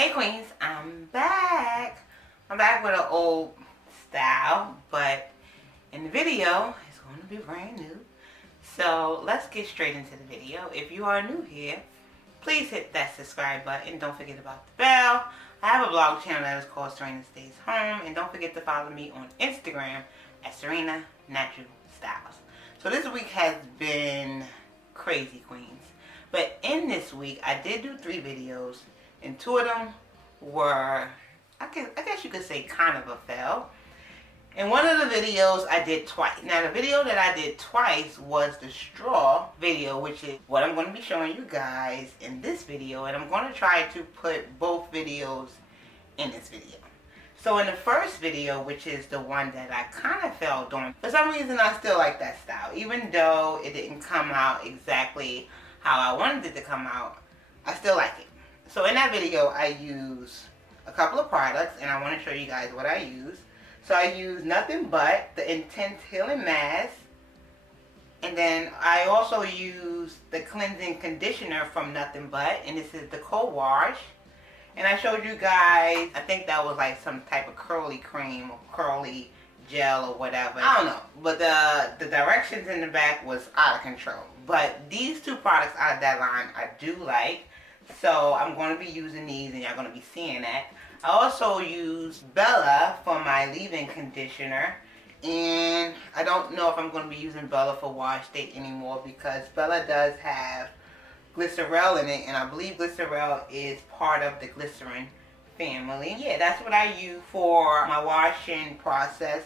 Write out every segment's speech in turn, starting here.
Hey Queens, I'm back. I'm back with an old style, but in the video, it's going to be brand new. So let's get straight into the video. If you are new here, please hit that subscribe button. Don't forget about the bell. I have a vlog channel that is called Serena Stays Home. And don't forget to follow me on Instagram at Serena Natural Styles. So this week has been crazy, Queens. But in this week, I did do 3 videos. And 2 of them were, I guess you could say, kind of a fail. And one of the videos I did twice. Now the video that I did twice was the straw video, which is what I'm going to be showing you guys in this video. And I'm going to try to put both videos in this video. So in the first video, which is the one that I kind of failed on, for some reason I still like that style. Even though it didn't come out exactly how I wanted it to come out, I still like it. So in that video, I use a couple of products, and I want to show you guys what I use. So I use nothing but the Intense Healing Mask, and then I also use the cleansing conditioner from Nothing But, and this is the co-wash. And I showed you guys, I think that was like some type of curly cream or curly gel or whatever. I don't know, but the directions in the back was out of control. But these 2 products out of that line I do like. So I'm going to be using these, and you're going to be seeing that. I also use Bella for my leave-in conditioner. And I don't know if I'm going to be using Bella for wash day anymore, because Bella does have glycerol in it. And I believe glycerol is part of the glycerin family. Yeah, that's what I use for my washing process.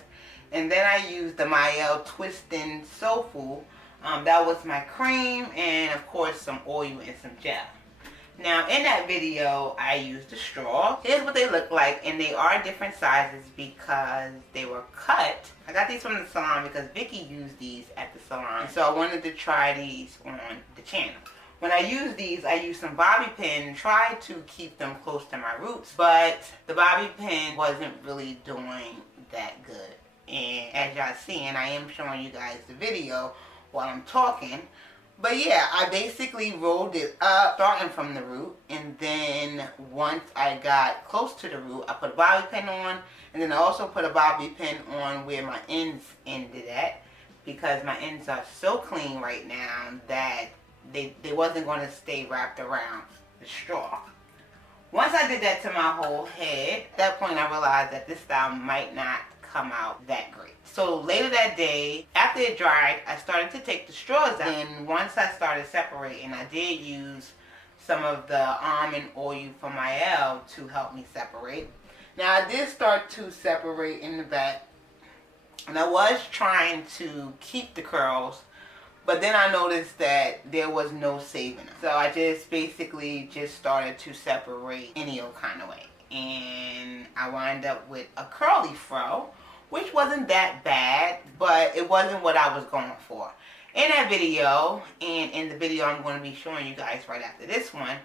And then I use the Mael Twisting Sofu. That was my cream, and of course some oil and some gel. Now in that video, I used the straw. Here's what they look like, and they are different sizes because they were cut. I got these from the salon because Vicky used these at the salon, so I wanted to try these on the channel. When I use these, I use some bobby pin, try to keep them close to my roots, but the bobby pin wasn't really doing that good. And as y'all seeing, I am showing you guys the video while I'm talking. But yeah, I basically rolled it up, starting from the root, and then once I got close to the root, I put a bobby pin on, and then I also put a bobby pin on where my ends ended at, because my ends are so clean right now that they wasn't going to stay wrapped around the straw. Once I did that to my whole head, at that point I realized that this style might not come out that great. So later that day, after it dried, I started to take the straws out. And once I started separating, I did use some of the almond oil from Mael to help me separate. Now I did start to separate in the back, and I was trying to keep the curls, but then I noticed that there was no saving them. So I just basically just started to separate any old kind of way. And I wound up with a curly fro, which wasn't that bad, but it wasn't what I was going for. In that video, and in the video I'm going to be showing you guys right after this one,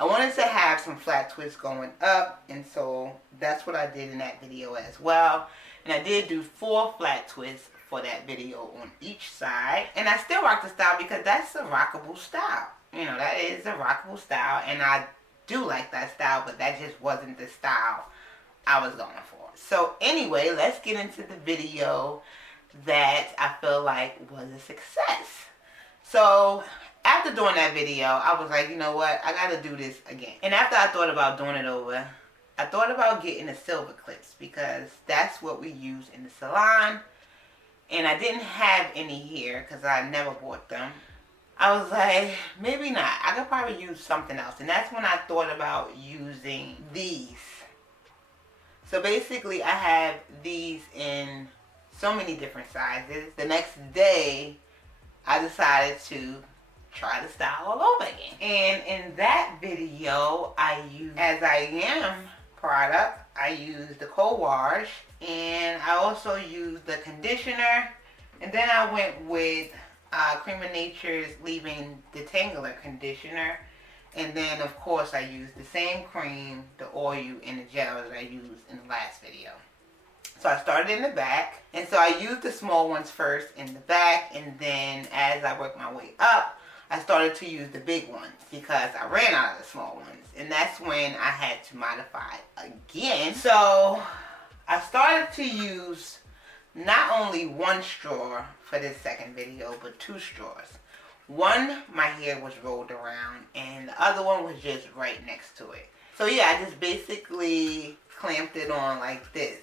I wanted to have some flat twists going up, and so that's what I did in that video as well. And I did do 4 flat twists for that video on each side. And I still rock the style because that's a rockable style. You know, that is a rockable style, and I do like that style, but that just wasn't the style I was going for. So anyway, let's get into the video that I feel like was a success. So after doing that video, I was like, you know what, I gotta do this again. And after I thought about doing it over, I thought about getting the silver clips, because that's what we use in the salon. And I didn't have any here because I never bought them. I was like, maybe not. I could probably use something else. And that's when I thought about using these. So basically, I have these in so many different sizes. The next day, I decided to try the style all over again. And in that video, I used As I Am product. I used the co-wash, and I also used the conditioner. And then I went with Cream of Nature's Leave-In Detangler conditioner. And then, of course, I used the same cream, the oil, and the gel that I used in the last video. So I started in the back, and so I used the small ones first in the back, and then as I worked my way up, I started to use the big ones because I ran out of the small ones. And that's when I had to modify again. So I started to use not only one straw for this second video, but 2 straws. One, my hair was rolled around, and the other one was just right next to it. So yeah, I just basically clamped it on like this.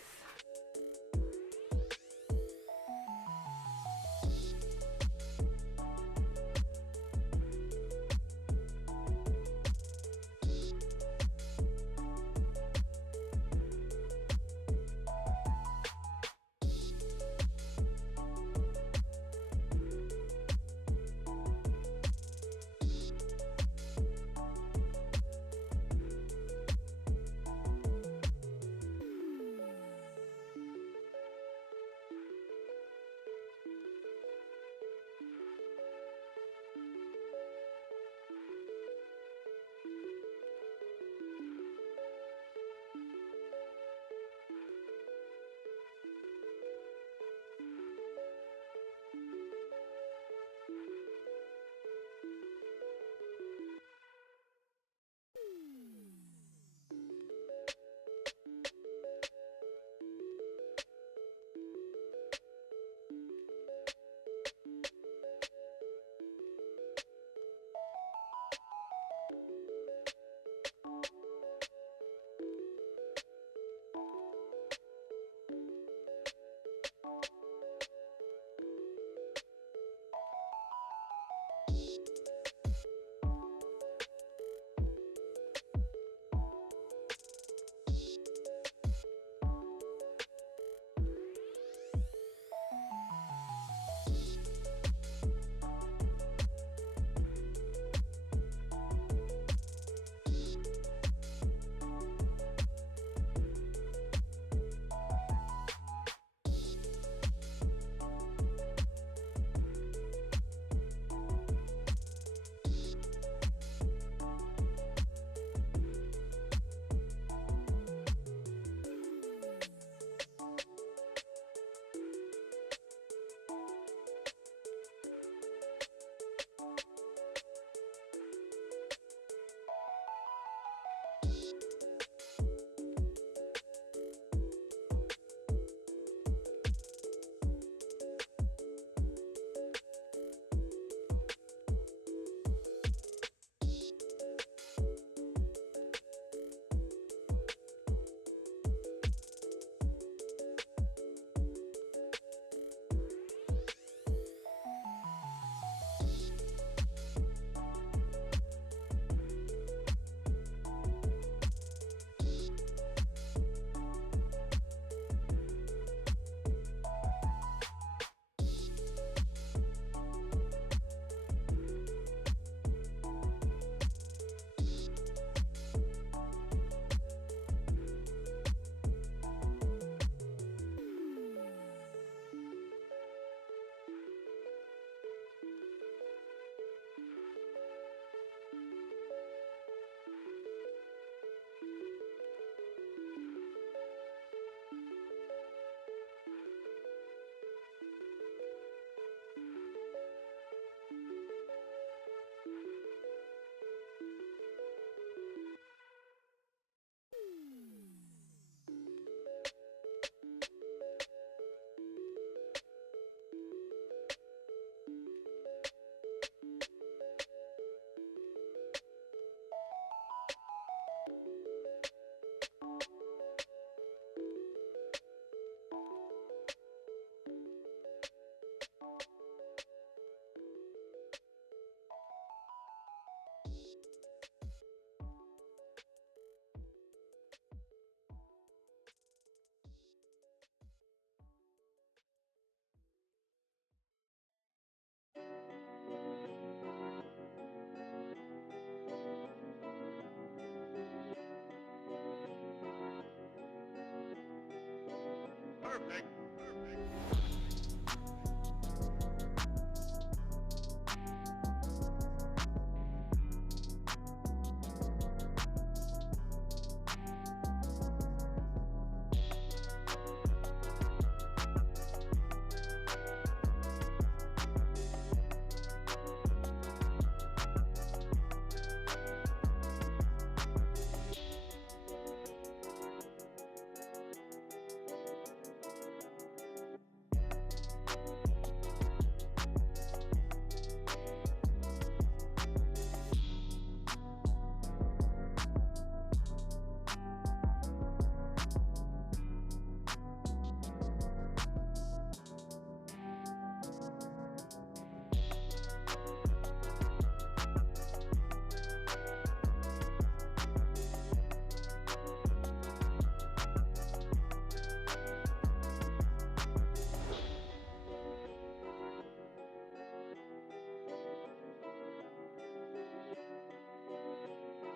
Perfect.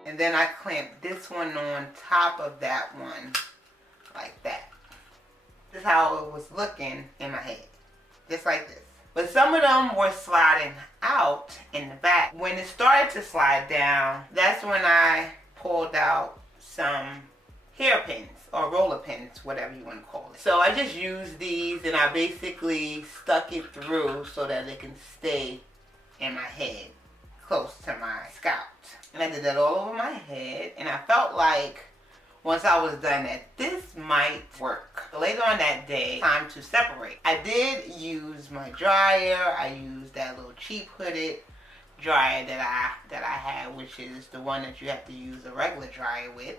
And then I clamped this one on top of that one, like that. This is how it was looking in my head, just like this. But some of them were sliding out in the back. When it started to slide down, that's when I pulled out some hairpins or roller pins, whatever you want to call it. So I just used these and I basically stuck it through so that it can stay in my head, close to my scalp. And I did that all over my head, and I felt like once I was done that this might work. So later on that day, time to separate. I did use my dryer. I used that little cheap hooded dryer that I had, which is the one that you have to use a regular dryer with.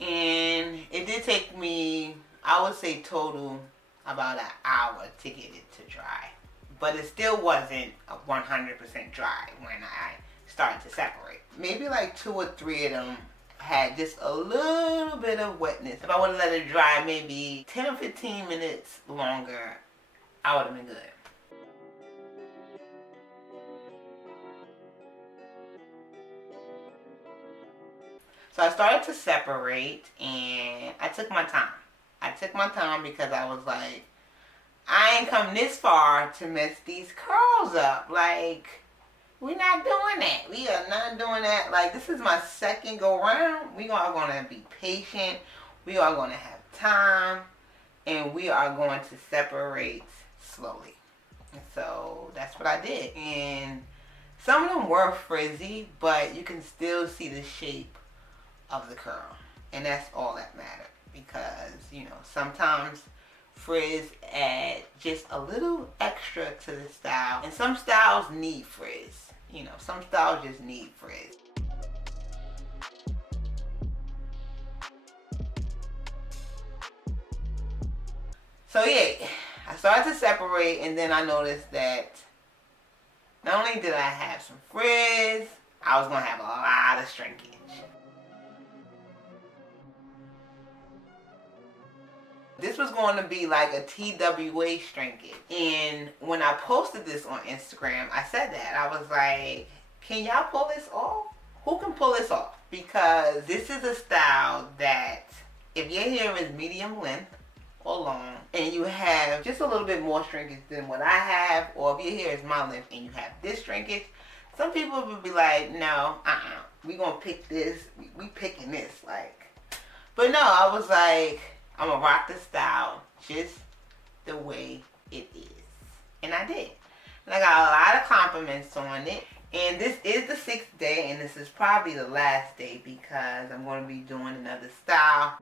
And it did take me, I would say total, about an hour to get it to dry. But it still wasn't a 100% dry when I started to separate. Maybe like 2 or 3 of them had just a little bit of wetness. If I would have let it dry maybe 10 or 15 minutes longer, I would have been good. So I started to separate and I took my time. I took my time because I was like, I ain't come this far to mess these curls up. Like, we're not doing that. We are not doing that. Like, this is my second go round. We are going to be patient. We are going to have time. And we are going to separate slowly. And so that's what I did. And some of them were frizzy, but you can still see the shape of the curl. And that's all that matters. Because, you know, sometimes frizz add just a little extra to the style. And some styles need frizz. You know, some styles just need frizz. So yeah, I started to separate and then I noticed that not only did I have some frizz, I was going to have a lot of shrinkage. This was going to be like a TWA shrinkage. And when I posted this on Instagram, I said that. I was like, can y'all pull this off? Who can pull this off? Because this is a style that if your hair is medium length or long and you have just a little bit more shrinkage than what I have, or if your hair is my length and you have this shrinkage, some people would be like, no, we gonna pick this. We picking this. Like, but no, I was like, I'm going to rock the style just the way it is. And I did. And I got a lot of compliments on it. And this is the 6th day. And this is probably the last day because I'm going to be doing another style.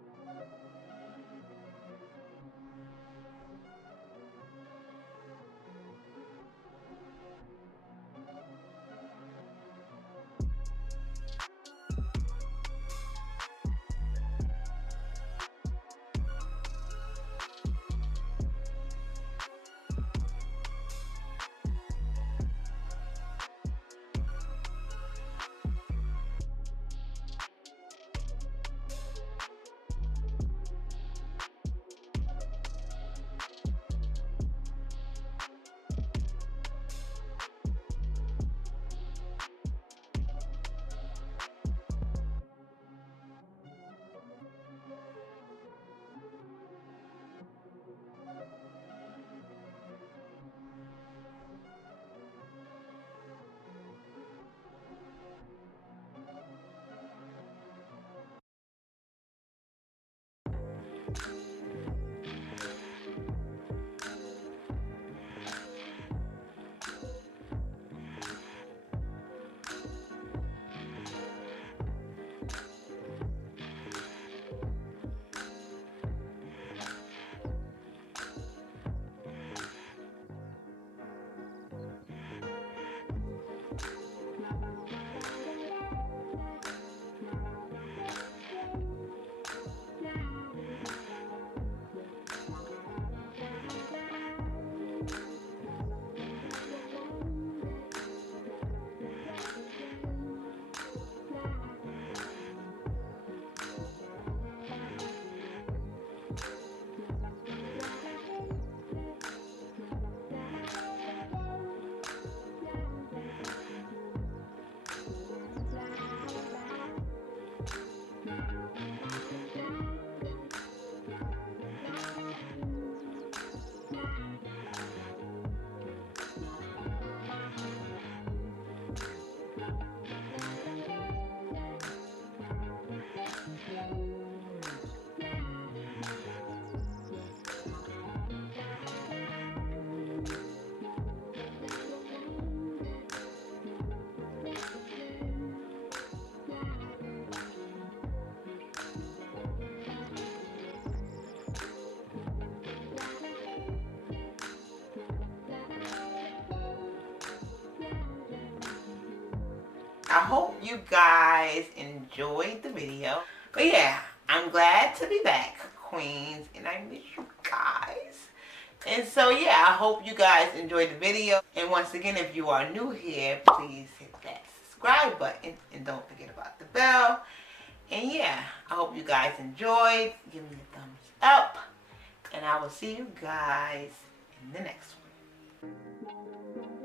I hope you guys enjoyed the video. But yeah, I'm glad to be back, queens, and I miss you guys. And so yeah, I hope you guys enjoyed the video. And once again, if you are new here, please hit that subscribe button and don't forget about the bell. And yeah, I hope you guys enjoyed. Give me a thumbs up. And I will see you guys in the next one.